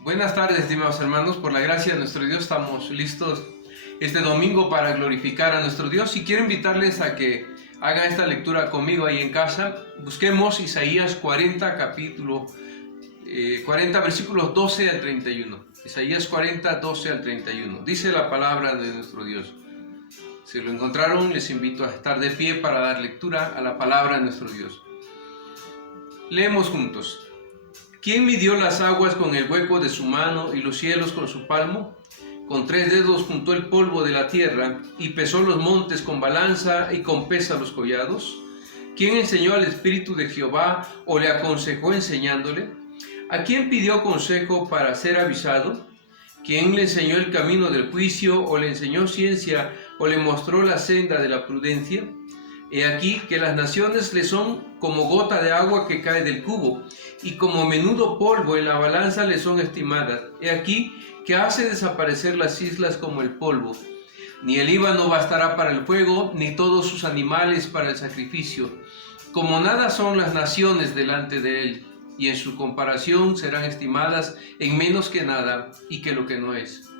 Buenas tardes, estimados hermanos. Por la gracia de nuestro Dios estamos listos este domingo para glorificar a nuestro Dios. Y quiero invitarles a que hagan esta lectura conmigo ahí en casa. Busquemos Isaías 40, capítulo 40, versículos 12 al 31. Isaías 40, 12 al 31. Dice la palabra de nuestro Dios. Si lo encontraron, les invito a estar de pie para dar lectura a la palabra de nuestro Dios. Leemos juntos. ¿Quién midió las aguas con el hueco de su mano y los cielos con su palmo? Con 3 dedos juntó el polvo de la tierra y pesó los montes con balanza y con pesa los collados. ¿Quién enseñó al Espíritu de Jehová o le aconsejó enseñándole? ¿A quién pidió consejo para ser avisado? ¿Quién le enseñó el camino del juicio o le enseñó ciencia o le mostró la senda de la prudencia? He aquí que las naciones le son como gota de agua que cae del cubo, y como menudo polvo en la balanza le son estimadas. He aquí que hace desaparecer las islas como el polvo. Ni el Líbano bastará para el fuego, ni todos sus animales para el sacrificio. Como nada son las naciones delante de él, y en su comparación serán estimadas en menos que nada, y que lo que no es.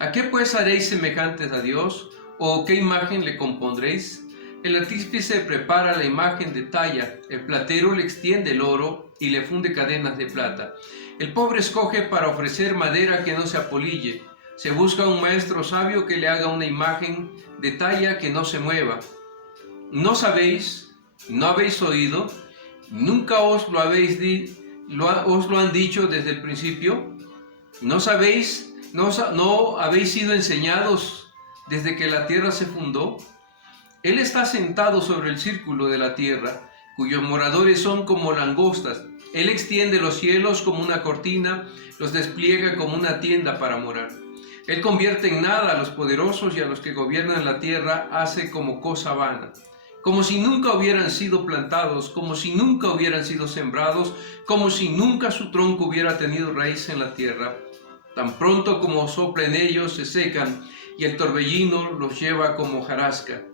¿A qué pues haréis semejantes a Dios? ¿O qué imagen le compondréis? El artífice prepara la imagen de talla, el platero le extiende el oro y le funde cadenas de plata. El pobre escoge para ofrecer madera que no se apolille. Se busca un maestro sabio que le haga una imagen de talla que no se mueva. ¿No sabéis? ¿No habéis oído? ¿Nunca os lo han dicho desde el principio? ¿No sabéis? ¿No habéis sido enseñados desde que la tierra se fundó? Él está sentado sobre el círculo de la tierra, cuyos moradores son como langostas. Él extiende los cielos como una cortina, los despliega como una tienda para morar. Él convierte en nada a los poderosos y a los que gobiernan la tierra hace como cosa vana. Como si nunca hubieran sido plantados, como si nunca hubieran sido sembrados, como si nunca su tronco hubiera tenido raíz en la tierra. Tan pronto como soplen ellos se secan y el torbellino los lleva como hojarasca.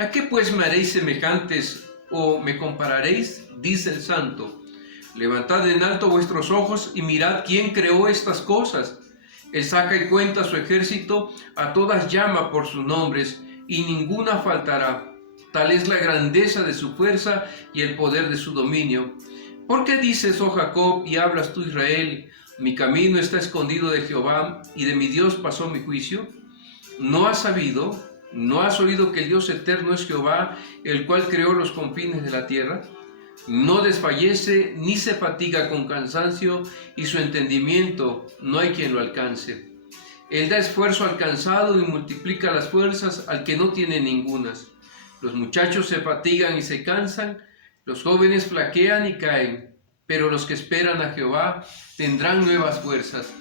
¿A qué pues me haréis semejantes o me compararéis? Dice el Santo. Levantad en alto vuestros ojos y mirad quién creó estas cosas. Él saca y cuenta su ejército, a todas llama por sus nombres, y ninguna faltará. Tal es la grandeza de su fuerza y el poder de su dominio. ¿Por qué dices, oh Jacob, y hablas tú, Israel? Mi camino está escondido de Jehová, y de mi Dios pasó mi juicio. ¿No has sabido? ¿No has oído que el Dios eterno es Jehová, el cual creó los confines de la tierra? No desfallece ni se fatiga con cansancio, y su entendimiento no hay quien lo alcance. Él da esfuerzo al cansado y multiplica las fuerzas al que no tiene ningunas. Los muchachos se fatigan y se cansan, los jóvenes flaquean y caen, pero los que esperan a Jehová tendrán nuevas fuerzas.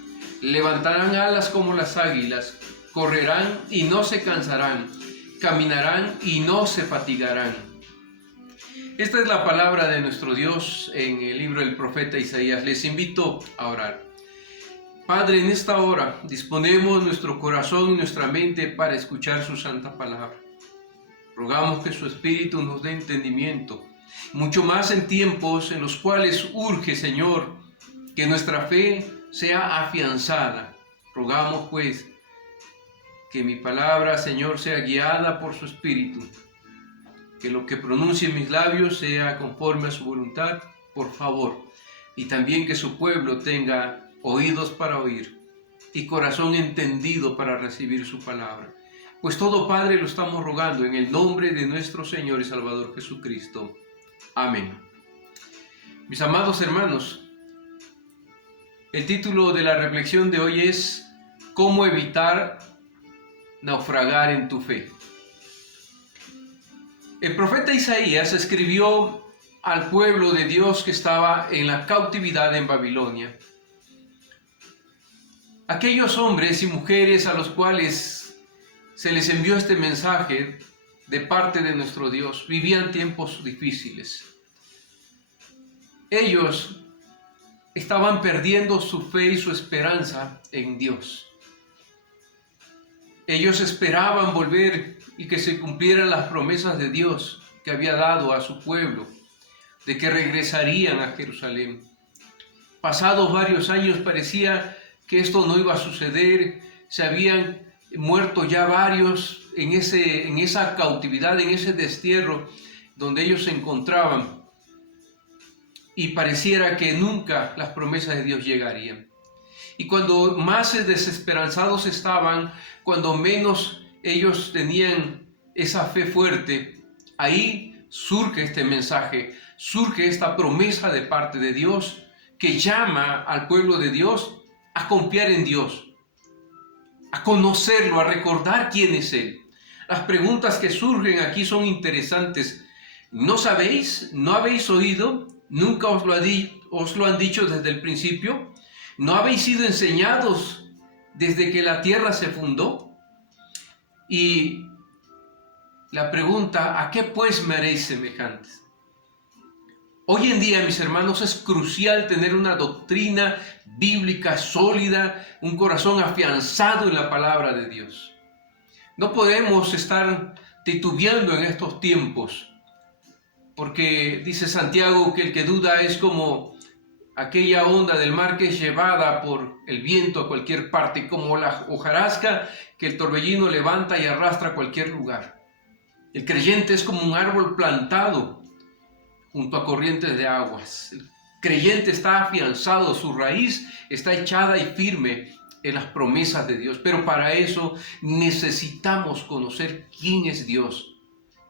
Levantarán alas como las águilas. Correrán y no se cansarán, caminarán y no se fatigarán. Esta es la palabra de nuestro Dios en el libro del profeta Isaías. Les invito a orar. Padre, en esta hora disponemos nuestro corazón y nuestra mente para escuchar su santa palabra. Rogamos que su Espíritu nos dé entendimiento, mucho más en tiempos en los cuales urge, Señor, que nuestra fe sea afianzada. Rogamos, pues, que mi palabra, Señor, sea guiada por su Espíritu. Que lo que pronuncie en mis labios sea conforme a su voluntad, por favor. Y también que su pueblo tenga oídos para oír y corazón entendido para recibir su palabra. Pues todo, Padre, lo estamos rogando en el nombre de nuestro Señor y Salvador Jesucristo. Amén. Mis amados hermanos, el título de la reflexión de hoy es ¿Cómo evitar naufragar en tu fe? El profeta Isaías escribió al pueblo de Dios que estaba en la cautividad en Babilonia. Aquellos hombres y mujeres a los cuales se les envió este mensaje de parte de nuestro Dios vivían tiempos difíciles. Ellos estaban perdiendo su fe y su esperanza en Dios. Ellos esperaban volver y que se cumplieran las promesas de Dios que había dado a su pueblo, de que regresarían a Jerusalén. Pasados varios años parecía que esto no iba a suceder. Se habían muerto ya varios en esa cautividad, en ese destierro donde ellos se encontraban, y pareciera que nunca las promesas de Dios llegarían. Y cuando más desesperanzados estaban, cuando menos ellos tenían esa fe fuerte, ahí surge este mensaje, surge esta promesa de parte de Dios que llama al pueblo de Dios a confiar en Dios, a conocerlo, a recordar quién es Él. Las preguntas que surgen aquí son interesantes. ¿No sabéis? ¿No habéis oído? ¿Nunca os lo han dicho desde el principio? ¿No habéis sido enseñados desde que la tierra se fundó? Y la pregunta, ¿a qué pues me haréis semejantes? Hoy en día, mis hermanos, es crucial tener una doctrina bíblica sólida, un corazón afianzado en la palabra de Dios. No podemos estar titubeando en estos tiempos, porque dice Santiago que el que duda es como aquella onda del mar que es llevada por el viento a cualquier parte, como la hojarasca que el torbellino levanta y arrastra a cualquier lugar. El creyente es como un árbol plantado junto a corrientes de aguas. El creyente está afianzado, su raíz está echada y firme en las promesas de Dios. Pero para eso necesitamos conocer quién es Dios.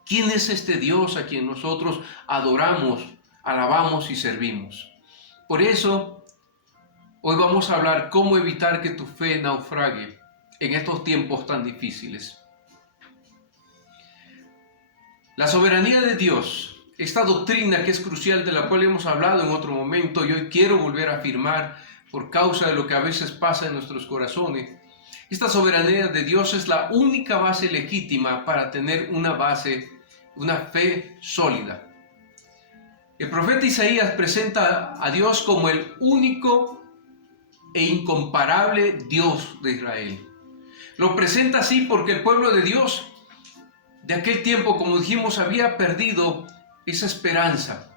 ¿Quién es este Dios a quien nosotros adoramos, alabamos y servimos? Por eso, hoy vamos a hablar cómo evitar que tu fe naufrague en estos tiempos tan difíciles. La soberanía de Dios, esta doctrina que es crucial, de la cual hemos hablado en otro momento y hoy quiero volver a afirmar por causa de lo que a veces pasa en nuestros corazones. Esta soberanía de Dios es la única base legítima para tener una fe sólida. El profeta Isaías presenta a Dios como el único e incomparable Dios de Israel. Lo presenta así porque el pueblo de Dios de aquel tiempo, como dijimos, había perdido esa esperanza.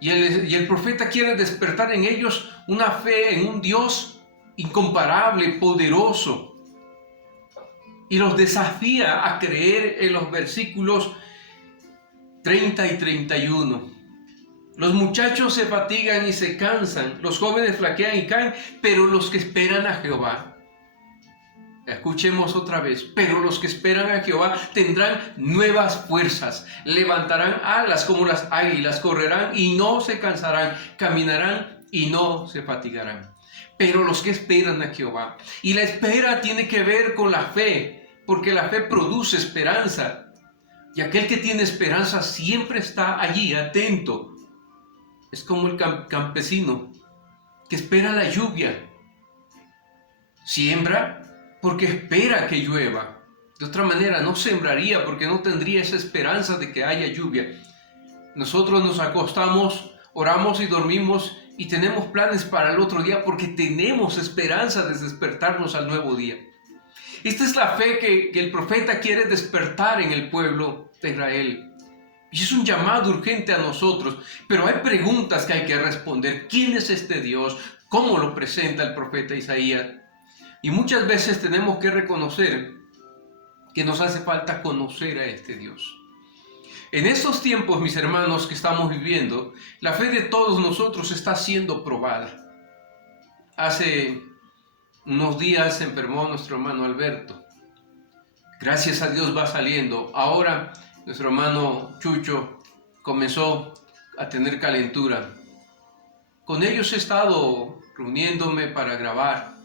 Y el profeta quiere despertar en ellos una fe en un Dios incomparable, poderoso. Y los desafía a creer en los versículos 30 y 31. Los muchachos se fatigan y se cansan, los jóvenes flaquean y caen, pero los que esperan a Jehová, escuchemos otra vez, pero los que esperan a Jehová tendrán nuevas fuerzas, levantarán alas como las águilas, correrán y no se cansarán, caminarán y no se fatigarán. Pero los que esperan a Jehová, y la espera tiene que ver con la fe, porque la fe produce esperanza, y aquel que tiene esperanza siempre está allí, atento. Es como el campesino que espera la lluvia. Siembra porque espera que llueva. De otra manera no sembraría porque no tendría esa esperanza de que haya lluvia. Nosotros nos acostamos, oramos y dormimos y tenemos planes para el otro día porque tenemos esperanza de despertarnos al nuevo día. Esta es la fe que el profeta quiere despertar en el pueblo de Israel. Y es un llamado urgente a nosotros, pero hay preguntas que hay que responder. ¿Quién es este Dios? ¿Cómo lo presenta el profeta Isaías? Y muchas veces tenemos que reconocer que nos hace falta conocer a este Dios. En estos tiempos, mis hermanos, que estamos viviendo, la fe de todos nosotros está siendo probada. Hace unos días se enfermó nuestro hermano Alberto. Gracias a Dios va saliendo. Ahora nuestro hermano Chucho comenzó a tener calentura. Con ellos he estado reuniéndome para grabar.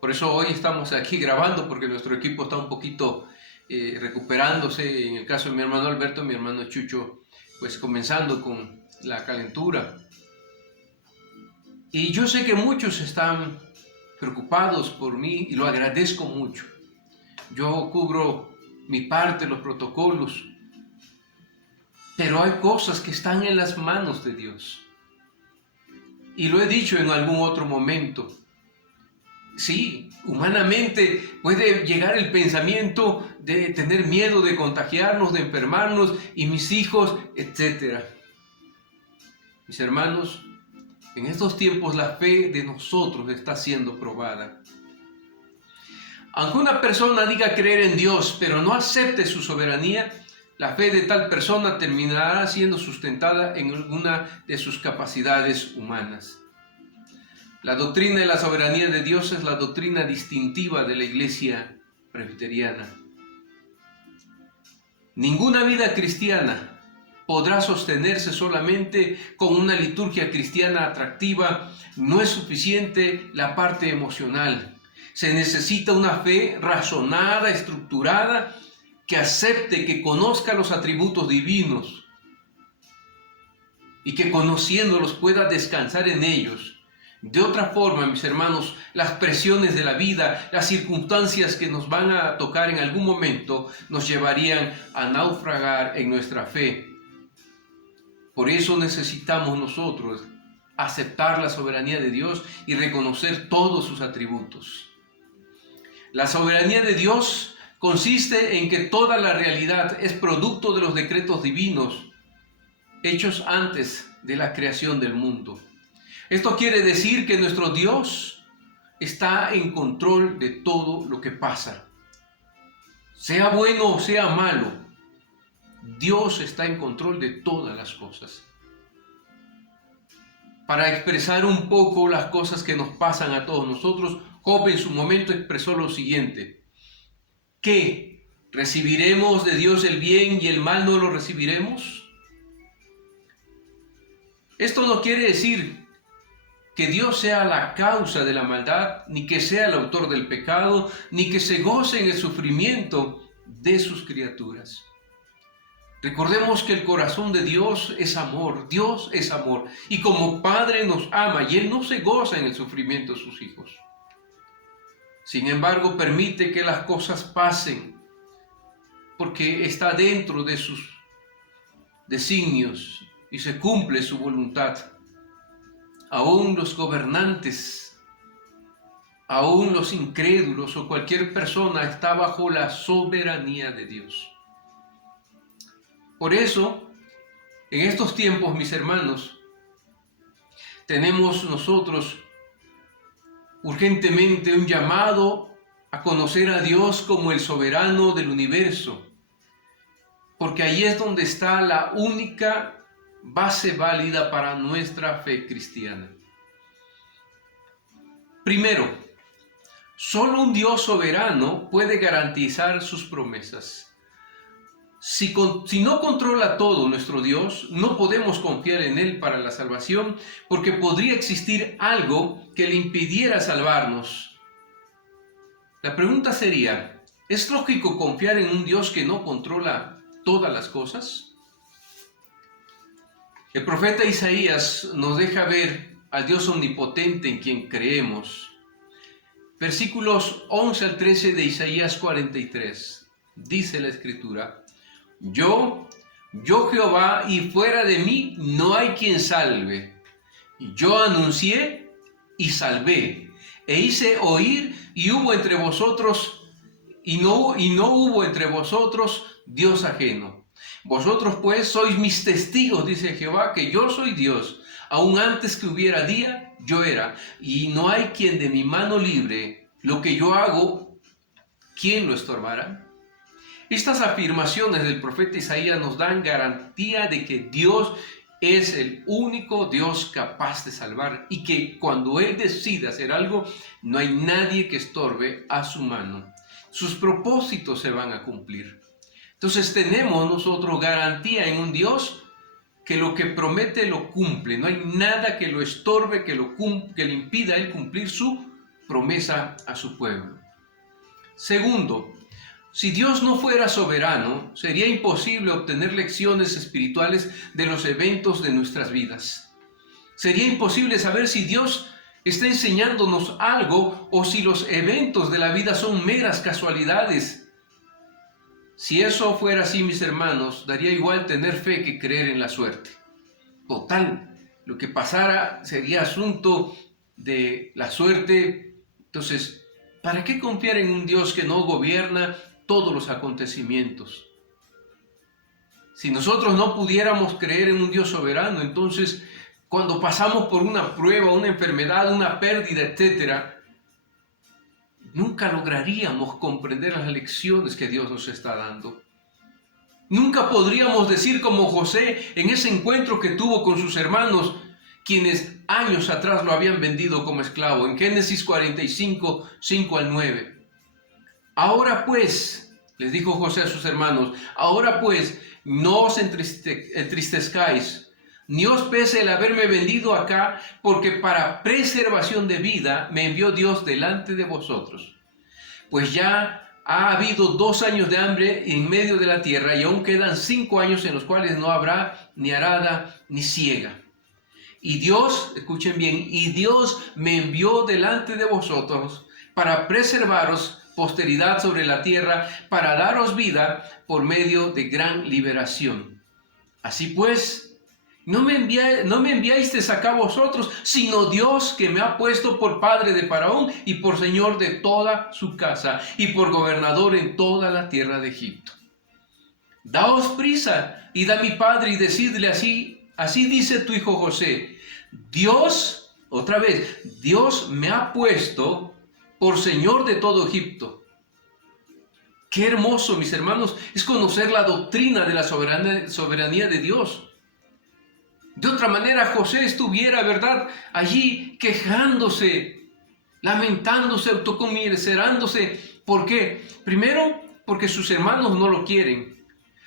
Por eso hoy estamos aquí grabando, porque nuestro equipo está un poquito recuperándose. En el caso de mi hermano Alberto, mi hermano Chucho, pues comenzando con la calentura. Y yo sé que muchos están preocupados por mí y lo agradezco mucho. Yo cubro mi parte, los protocolos, pero hay cosas que están en las manos de Dios. Y lo he dicho en algún otro momento. Sí, humanamente puede llegar el pensamiento de tener miedo de contagiarnos, de enfermarnos, y mis hijos, etc. Mis hermanos, En estos tiempos la fe de nosotros está siendo probada. Aunque una persona diga creer en Dios, pero no acepte su soberanía, la fe de tal persona terminará siendo sustentada en alguna de sus capacidades humanas. La doctrina de la soberanía de Dios es la doctrina distintiva de la Iglesia presbiteriana. Ninguna vida cristiana podrá sostenerse solamente con una liturgia cristiana atractiva. No es suficiente la parte emocional. Se necesita una fe razonada, estructurada, que acepte, que conozca los atributos divinos y que conociéndolos pueda descansar en ellos. De otra forma, mis hermanos, las presiones de la vida, las circunstancias que nos van a tocar en algún momento, nos llevarían a naufragar en nuestra fe. Por eso necesitamos nosotros aceptar la soberanía de Dios y reconocer todos sus atributos. La soberanía de Dios consiste en que toda la realidad es producto de los decretos divinos hechos antes de la creación del mundo. Esto quiere decir que nuestro Dios está en control de todo lo que pasa. Sea bueno o sea malo, Dios está en control de todas las cosas. Para expresar un poco las cosas que nos pasan a todos nosotros, Job en su momento expresó lo siguiente: ¿qué? ¿Recibiremos de Dios el bien y el mal no lo recibiremos? Esto no quiere decir que Dios sea la causa de la maldad, ni que sea el autor del pecado, ni que se goce en el sufrimiento de sus criaturas. Recordemos que el corazón de Dios es amor y como Padre nos ama y Él no se goza en el sufrimiento de sus hijos. Sin embargo, permite que las cosas pasen porque está dentro de sus designios y se cumple su voluntad. Aún los gobernantes, aún los incrédulos o cualquier persona está bajo la soberanía de Dios. Por eso, en estos tiempos, mis hermanos, tenemos nosotros urgentemente un llamado a conocer a Dios como el soberano del universo, porque ahí es donde está la única base válida para nuestra fe cristiana. Primero, solo un Dios soberano puede garantizar sus promesas. Si no controla todo nuestro Dios, no podemos confiar en Él para la salvación, porque podría existir algo que le impidiera salvarnos. La pregunta sería, ¿es lógico confiar en un Dios que no controla todas las cosas? El profeta Isaías nos deja ver al Dios omnipotente en quien creemos. Versículos 11 al 13 de Isaías 43. Dice la Escritura: Yo Jehová, y fuera de mí no hay quien salve. Yo anuncié y salvé, e hice oír, y hubo entre vosotros, y no hubo entre vosotros Dios ajeno. Vosotros pues sois mis testigos, dice Jehová, que yo soy Dios. Aún antes que hubiera día, yo era, y no hay quien de mi mano libre. Lo que yo hago, ¿quién lo estorbará? Estas afirmaciones del profeta Isaías nos dan garantía de que Dios es el único Dios capaz de salvar y que cuando Él decide hacer algo, no hay nadie que estorbe a su mano. Sus propósitos se van a cumplir. Entonces tenemos nosotros garantía en un Dios que lo que promete lo cumple. No hay nada que lo estorbe, que le impida a Él cumplir su promesa a su pueblo. Segundo, si Dios no fuera soberano, sería imposible obtener lecciones espirituales de los eventos de nuestras vidas. Sería imposible saber si Dios está enseñándonos algo o si los eventos de la vida son meras casualidades. Si eso fuera así, mis hermanos, daría igual tener fe que creer en la suerte. Total, lo que pasara sería asunto de la suerte. Entonces, ¿para qué confiar en un Dios que no gobierna todos los acontecimientos? Si nosotros no pudiéramos creer en un Dios soberano, entonces cuando pasamos por una prueba, una enfermedad, una pérdida, etc., nunca lograríamos comprender las lecciones que Dios nos está dando. Nunca podríamos decir como José en ese encuentro que tuvo con sus hermanos, quienes años atrás lo habían vendido como esclavo, en Génesis 45, 5 al 9. Ahora pues, les dijo José a sus hermanos, ahora pues, no os entristezcáis, ni os pese el haberme vendido acá, porque para preservación de vida me envió Dios delante de vosotros. Pues ya ha habido 2 años de hambre en medio de la tierra, y aún quedan 5 años en los cuales no habrá ni arada ni siega. Y Dios, escuchen bien, y Dios me envió delante de vosotros para preservaros posteridad sobre la tierra, para daros vida por medio de gran liberación. Así pues, no me enviasteis acá vosotros, sino Dios, que me ha puesto por padre de Faraón y por señor de toda su casa y por gobernador en toda la tierra de Egipto. Daos prisa, id a mi padre y decidle así dice tu hijo José, Dios, otra vez, Dios me ha puesto por señor de todo Egipto. Qué hermoso, mis hermanos, es conocer la doctrina de la soberanía de Dios. De otra manera, José estuviera, ¿verdad?, allí quejándose, lamentándose, autocomiserándose. ¿Por qué? Primero, porque sus hermanos no lo quieren.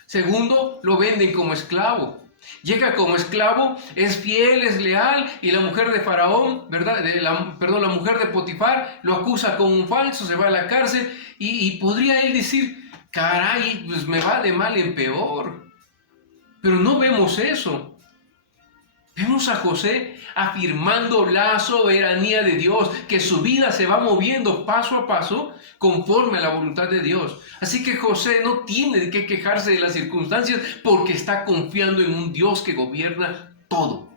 Segundo, lo venden como esclavo. Llega como esclavo, es fiel, es leal, y la mujer de Faraón, ¿verdad? La mujer de Potifar lo acusa como un falso, se va a la cárcel, y podría él decir, caray, pues me va de mal en peor. Pero no vemos eso. Vemos a José afirmando la soberanía de Dios, que su vida se va moviendo paso a paso conforme a la voluntad de Dios. Así que José no tiene que quejarse de las circunstancias porque está confiando en un Dios que gobierna todo.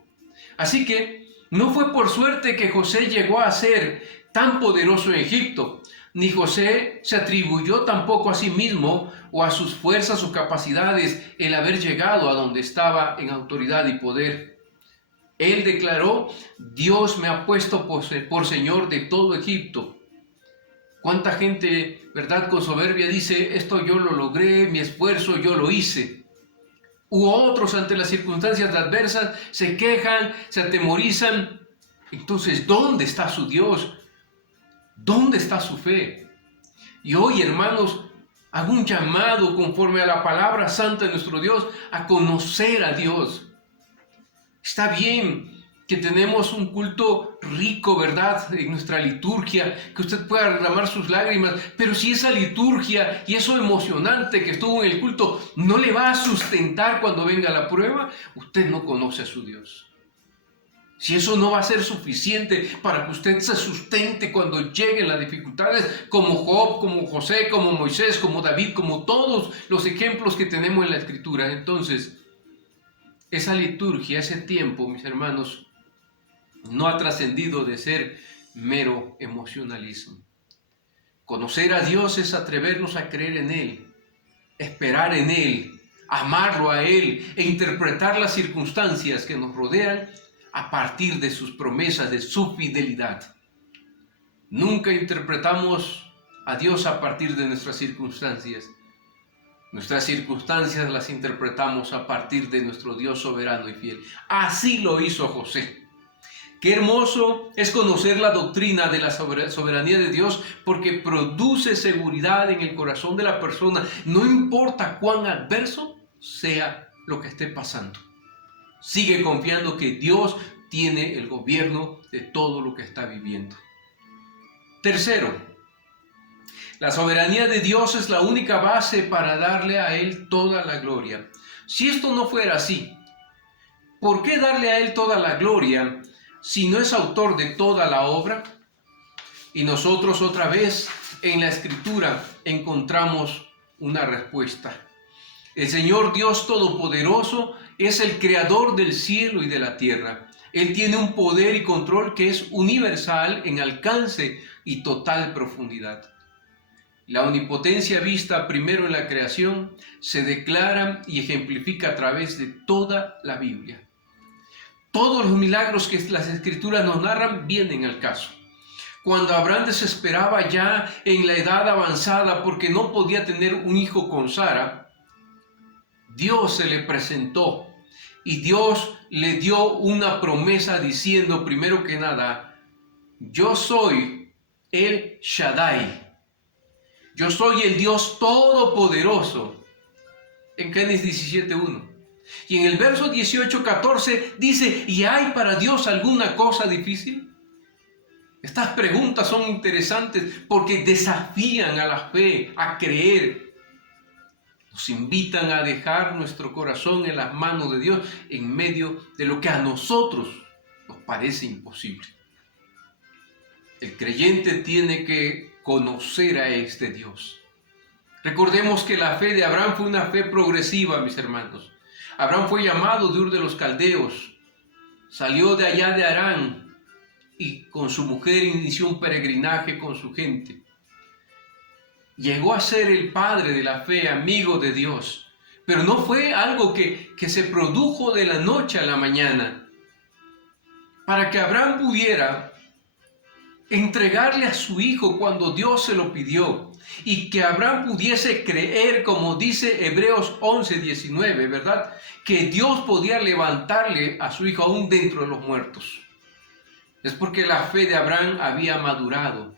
Así que no fue por suerte que José llegó a ser tan poderoso en Egipto, ni José se atribuyó tampoco a sí mismo o a sus fuerzas o capacidades el haber llegado a donde estaba en autoridad y poder. Él declaró, Dios me ha puesto por señor de todo Egipto. ¿Cuánta gente, verdad, con soberbia dice, esto yo lo logré, mi esfuerzo, yo lo hice? U otros ante las circunstancias adversas se quejan, se atemorizan. Entonces, ¿dónde está su Dios? ¿Dónde está su fe? Y hoy, hermanos, hago un llamado conforme a la palabra santa de nuestro Dios a conocer a Dios. Está bien que tenemos un culto rico, ¿verdad?, en nuestra liturgia, que usted pueda derramar sus lágrimas, pero si esa liturgia y eso emocionante que estuvo en el culto no le va a sustentar cuando venga la prueba, usted no conoce a su Dios. Si eso no va a ser suficiente para que usted se sustente cuando lleguen las dificultades, como Job, como José, como Moisés, como David, como todos los ejemplos que tenemos en la Escritura, entonces esa liturgia, ese tiempo, mis hermanos, no ha trascendido de ser mero emocionalismo. Conocer a Dios es atrevernos a creer en Él, esperar en Él, amarlo a Él e interpretar las circunstancias que nos rodean a partir de sus promesas, de su fidelidad. Nunca interpretamos a Dios a partir de nuestras circunstancias. Nuestras circunstancias las interpretamos a partir de nuestro Dios soberano y fiel. Así lo hizo José. Qué hermoso es conocer la doctrina de la soberanía de Dios, porque produce seguridad en el corazón de la persona, no importa cuán adverso sea lo que esté pasando. Sigue confiando que Dios tiene el gobierno de todo lo que está viviendo. Tercero, la soberanía de Dios es la única base para darle a Él toda la gloria. Si esto no fuera así, ¿por qué darle a Él toda la gloria si no es autor de toda la obra? Y nosotros otra vez en la Escritura encontramos una respuesta. El Señor Dios Todopoderoso es el creador del cielo y de la tierra. Él tiene un poder y control que es universal en alcance y total profundidad. La omnipotencia vista primero en la creación se declara y ejemplifica a través de toda la Biblia. Todos los milagros que las Escrituras nos narran vienen al caso. Cuando Abraham desesperaba ya en la edad avanzada porque no podía tener un hijo con Sara, Dios se le presentó y Dios le dio una promesa diciendo, primero que nada, yo soy el Shaddai, yo soy el Dios Todopoderoso, en Génesis 17:1. Y en el verso 18:14 dice, ¿y hay para Dios alguna cosa difícil? Estas preguntas son interesantes porque desafían a la fe, a creer. Nos invitan a dejar nuestro corazón en las manos de Dios en medio de lo que a nosotros nos parece imposible. El creyente tiene que conocer a este Dios. Recordemos que la fe de Abraham fue una fe progresiva, mis hermanos. Abraham fue llamado de Ur de los Caldeos, salió de allá de Harán y con su mujer inició un peregrinaje con su gente. Llegó a ser el padre de la fe, amigo de Dios, pero no fue algo que se produjo de la noche a la mañana. Para que Abraham pudiera entregarle a su hijo cuando Dios se lo pidió y que Abraham pudiese creer, como dice Hebreos 11:19, ¿verdad? Que Dios podía levantarle a su hijo aún dentro de los muertos. Es porque la fe de Abraham había madurado.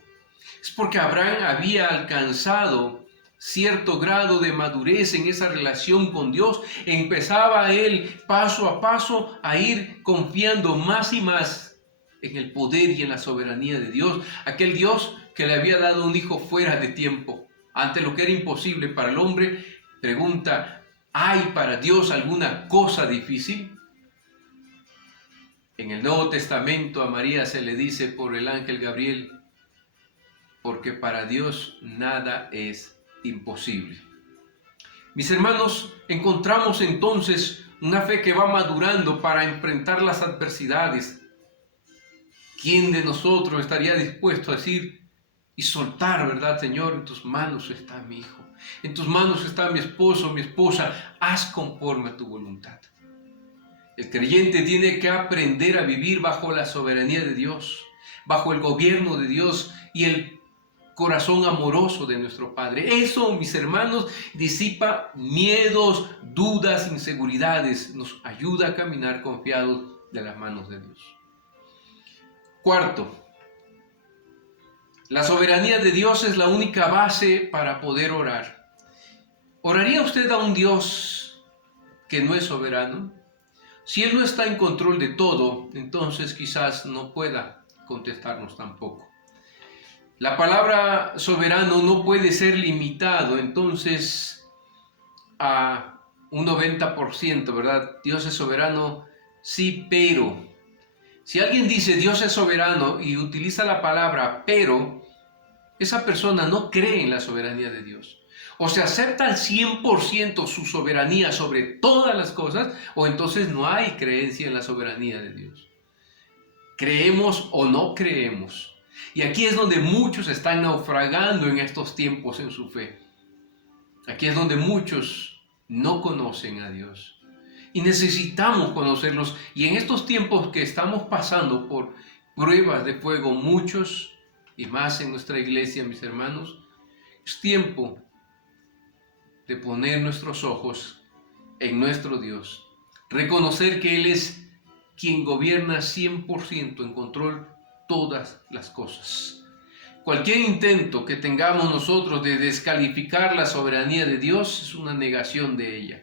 Es porque Abraham había alcanzado cierto grado de madurez en esa relación con Dios. Empezaba él paso a paso a ir confiando más y más en el poder y en la soberanía de Dios. Aquel Dios que le había dado un hijo fuera de tiempo. Ante lo que era imposible para el hombre, pregunta, ¿hay para Dios alguna cosa difícil? En el Nuevo Testamento a María se le dice por el ángel Gabriel, porque para Dios nada es imposible. Mis hermanos, encontramos entonces una fe que va madurando para enfrentar las adversidades. ¿Quién de nosotros estaría dispuesto a decir y soltar, verdad, Señor? En tus manos está mi hijo, en tus manos está mi esposo, mi esposa, haz conforme a tu voluntad. El creyente tiene que aprender a vivir bajo la soberanía de Dios, bajo el gobierno de Dios y el corazón amoroso de nuestro Padre. Eso, mis hermanos, disipa miedos, dudas, inseguridades, nos ayuda a caminar confiados de las manos de Dios. Cuarto, la soberanía de Dios es la única base para poder orar. ¿Oraría usted a un Dios que no es soberano? Si Él no está en control de todo, entonces quizás no pueda contestarnos tampoco. La palabra soberano no puede ser limitado entonces a un 90%, ¿verdad? Dios es soberano, sí, pero. Si alguien dice Dios es soberano y utiliza la palabra pero, esa persona no cree en la soberanía de Dios. O se acepta al 100% su soberanía sobre todas las cosas, o entonces no hay creencia en la soberanía de Dios. ¿Creemos o no creemos? Y aquí es donde muchos están naufragando en estos tiempos en su fe. Aquí es donde muchos no conocen a Dios. Y necesitamos conocerlos. Y en estos tiempos que estamos pasando por pruebas de fuego, muchos, y más en nuestra iglesia, mis hermanos, es tiempo de poner nuestros ojos en nuestro Dios. Reconocer que Él es quien gobierna 100% en control todas las cosas. Cualquier intento que tengamos nosotros de descalificar la soberanía de Dios es una negación de ella.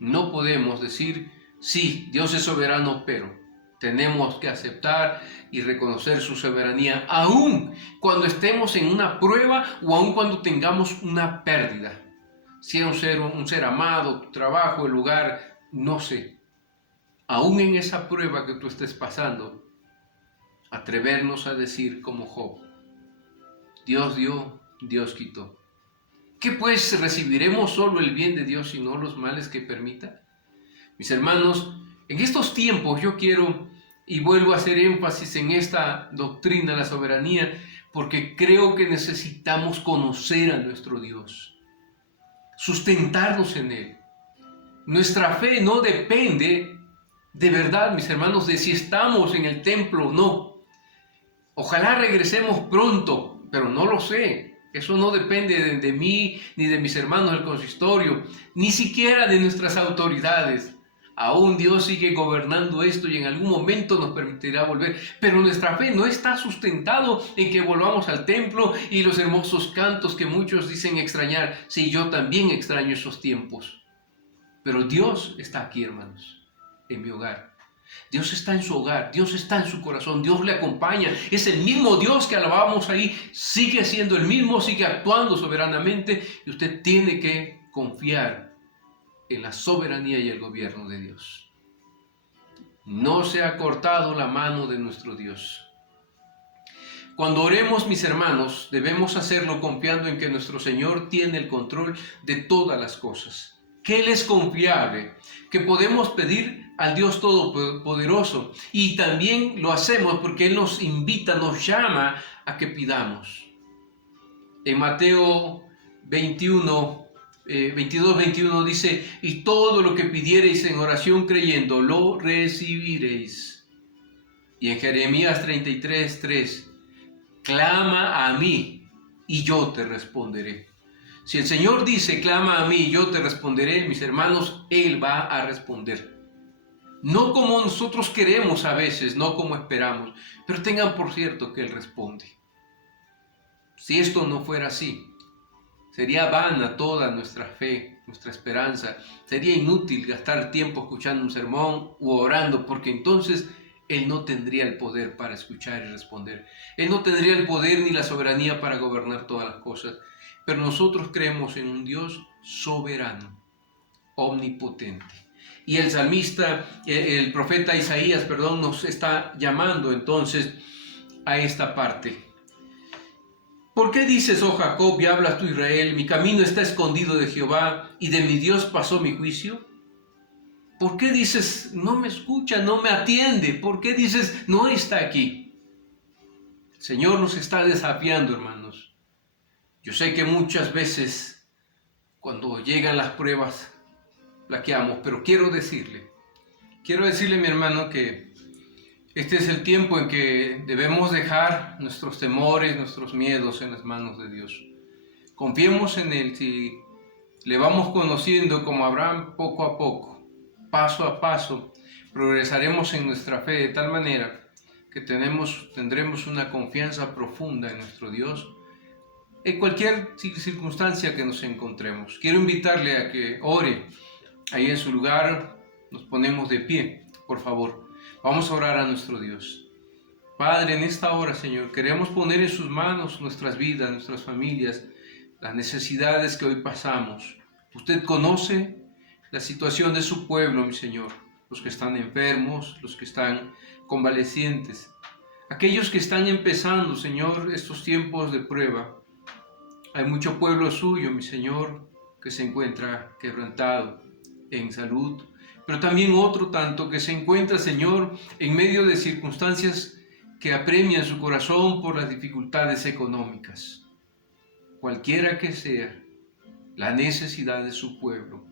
No podemos decir, sí, Dios es soberano, pero tenemos que aceptar y reconocer su soberanía, aun cuando estemos en una prueba o aun cuando tengamos una pérdida. Si es un ser amado, tu trabajo, el lugar, no sé. Aún en esa prueba que tú estés pasando, atrevernos a decir como Job, Dios dio, Dios quitó. ¿Qué pues recibiremos solo el bien de Dios y no los males que permita? Mis hermanos, en estos tiempos yo quiero y vuelvo a hacer énfasis en esta doctrina de la soberanía porque creo que necesitamos conocer a nuestro Dios, sustentarnos en Él. Nuestra fe no depende de verdad, mis hermanos, de si estamos en el templo o no. Ojalá regresemos pronto, pero no lo sé. Eso no depende de mí, ni de mis hermanos del consistorio, ni siquiera de nuestras autoridades. Aún Dios sigue gobernando esto y en algún momento nos permitirá volver. Pero nuestra fe no está sustentado en que volvamos al templo y los hermosos cantos que muchos dicen extrañar. Sí, yo también extraño esos tiempos. Pero Dios está aquí, hermanos, en mi hogar. Dios está en su hogar, Dios está en su corazón, Dios le acompaña. Es el mismo Dios que alabábamos ahí, sigue siendo el mismo, sigue actuando soberanamente y usted tiene que confiar en la soberanía y el gobierno de Dios. No se ha cortado la mano de nuestro Dios. Cuando oremos, mis hermanos, debemos hacerlo confiando en que nuestro Señor tiene el control de todas las cosas, que Él es confiable, que podemos pedir al Dios Todopoderoso y también lo hacemos porque Él nos invita, nos llama a que pidamos. En Mateo 22:21 dice, y todo lo que pidiereis en oración creyendo, lo recibiréis. Y en Jeremías 33:3, clama a mí y yo te responderé. Si el Señor dice, clama a mí y yo te responderé, mis hermanos, Él va a responder. No como nosotros queremos a veces, no como esperamos, pero tengan por cierto que Él responde. Si esto no fuera así, sería vana toda nuestra fe, nuestra esperanza. Sería inútil gastar tiempo escuchando un sermón u orando, porque entonces Él no tendría el poder para escuchar y responder. Él no tendría el poder ni la soberanía para gobernar todas las cosas. Pero nosotros creemos en un Dios soberano, omnipotente. Y el salmista, el profeta Isaías, nos está llamando entonces a esta parte. ¿Por qué dices, oh Jacob, y hablas tú, Israel, mi camino está escondido de Jehová, y de mi Dios pasó mi juicio? ¿Por qué dices, no me escucha, no me atiende? ¿Por qué dices, no está aquí? El Señor nos está desafiando, hermanos. Yo sé que muchas veces, cuando llegan las pruebas, flaqueamos, pero quiero decirle, mi hermano, que este es el tiempo en que debemos dejar nuestros temores, nuestros miedos en las manos de Dios. Confiemos en Él. Si le vamos conociendo como Abraham poco a poco, paso a paso, progresaremos en nuestra fe de tal manera que tendremos una confianza profunda en nuestro Dios en cualquier circunstancia que nos encontremos. Quiero invitarle a que ore ahí en su lugar. Nos ponemos de pie, por favor. Vamos a orar a nuestro Dios. Padre, en esta hora, Señor, queremos poner en sus manos nuestras vidas, nuestras familias, las necesidades que hoy pasamos. Usted conoce la situación de su pueblo, mi Señor, los que están enfermos, los que están convalecientes, aquellos que están empezando, Señor, estos tiempos de prueba. Hay mucho pueblo suyo, mi Señor, que se encuentra quebrantado en salud, pero también otro tanto que se encuentra, Señor, en medio de circunstancias que apremian su corazón por las dificultades económicas. Cualquiera que sea la necesidad de su pueblo,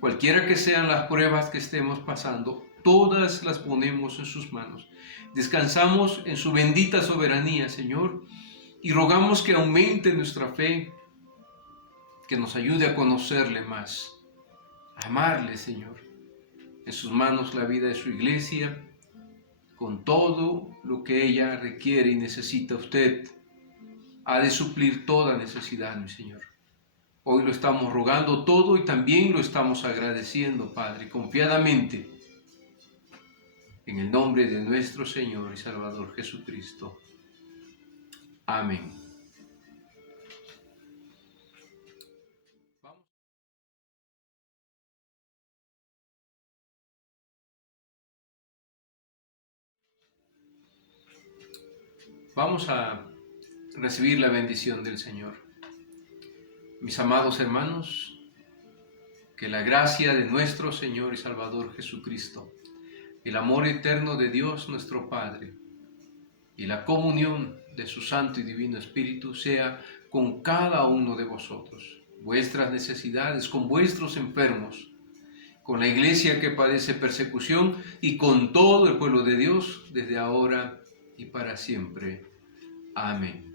cualquiera que sean las pruebas que estemos pasando, todas las ponemos en sus manos. Descansamos en su bendita soberanía, Señor, y rogamos que aumente nuestra fe, que nos ayude a conocerle más, a amarle, Señor. En sus manos la vida de su iglesia, con todo lo que ella requiere y necesita. Usted ha de suplir toda necesidad, mi Señor. Hoy lo estamos rogando todo y también lo estamos agradeciendo, Padre, confiadamente, en el nombre de nuestro Señor y Salvador Jesucristo. Amén. Vamos a recibir la bendición del Señor. Mis amados hermanos, que la gracia de nuestro Señor y Salvador Jesucristo, el amor eterno de Dios nuestro Padre y la comunión de su Santo y Divino Espíritu sea con cada uno de vosotros, vuestras necesidades, con vuestros enfermos, con la iglesia que padece persecución y con todo el pueblo de Dios, desde ahora y para siempre. Amén.